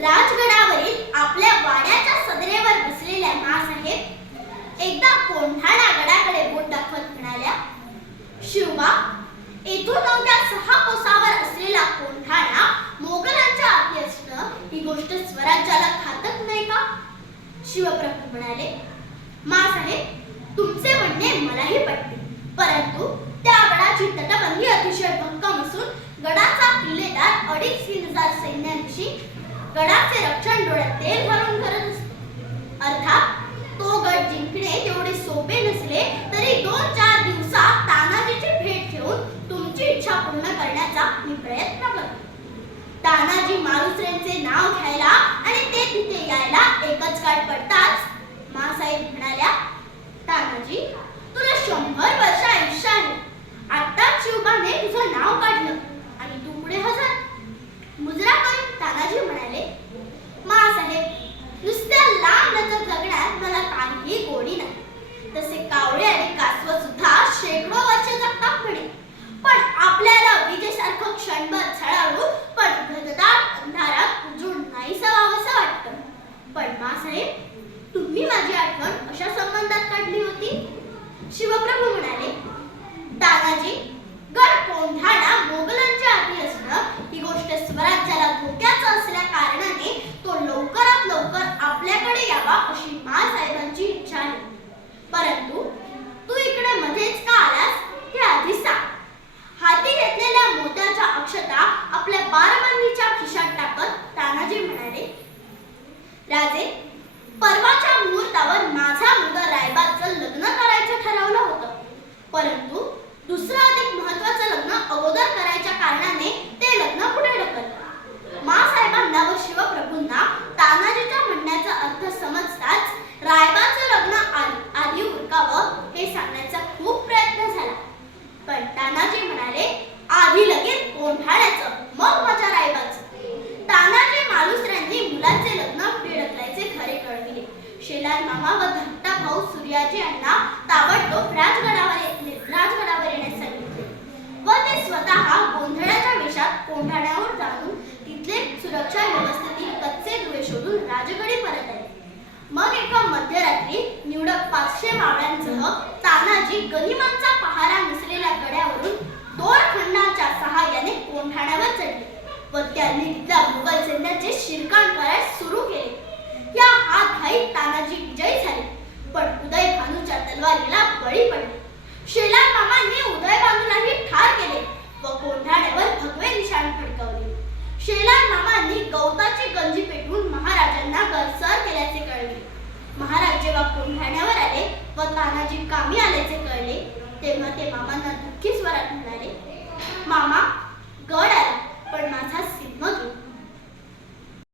राजगडावरील आपल्या वाड्याच्या सदरेवर बसलेल्या मासाहेब एकदा कोंढाणा गडाकडे बोट दाखवत म्हणाल्या शिवबा येथून अवघ्या सहा कोसावर असलेला कोंढाणा मोगलांच्या आधी असणं ही गोष्ट स्वराज्याला घातक नाही का? शिवप्रभू म्हणाले मासाहेब तुमचे म्हणणे मलाही पटते. परंतु त्या गडाची तटबंदी अतिशय भक्कम असून गडाचा किल्लेदार अडीच तीन हजार सैन्यांशी गडाचे रक्षण डोळ्यात तेल घालून करत असतो. अर्थात तो गड जिंकणे तेवढे सोपे नसले तरी दोन चार दिवसात तानाजीची भेट घेऊन तुमची इच्छा पूर्ण करण्याचा मी प्रयत्न करतो. तानाजी मालुसरेंचे नाव घ्यायला आणि ते तिथे यायला एकच काळ पडतात आठवण अशा संबंधात काढली होती? शिवप्रभू म्हणाले दादाजी शेलार मामा व धाकटा भाऊ सूर्याजी यांना ताबडतोब राजगडावर राजगडावर येण्यास सांगितले. व ते स्वतः गोंधळाच्या वेशात कोंढाण्यावर जाऊन तिथले सुरक्षा व्यवस्थेतील कच्चे दुवे शोधून राजगडी परत आले. मग एका मध्यरात्री निवडक पाचशे मावळ्यांसह तानाजी गनिमांचा पहा बळी पडले. शेलार मामांनी उदय भानूलाही ठार केले व कोंढाण्यावर भगवे निशाण फडकवले. शेलार मामांनी गवताची गंजी पेटवून महाराजांना गरसर केल्याचे कळले. महाराज जेव्हा कोंढाण्यावर आले व तानाजी कामी आल्याचे कळले तेव्हा ते मामांना दुःखी स्वरात म्हणाले मामा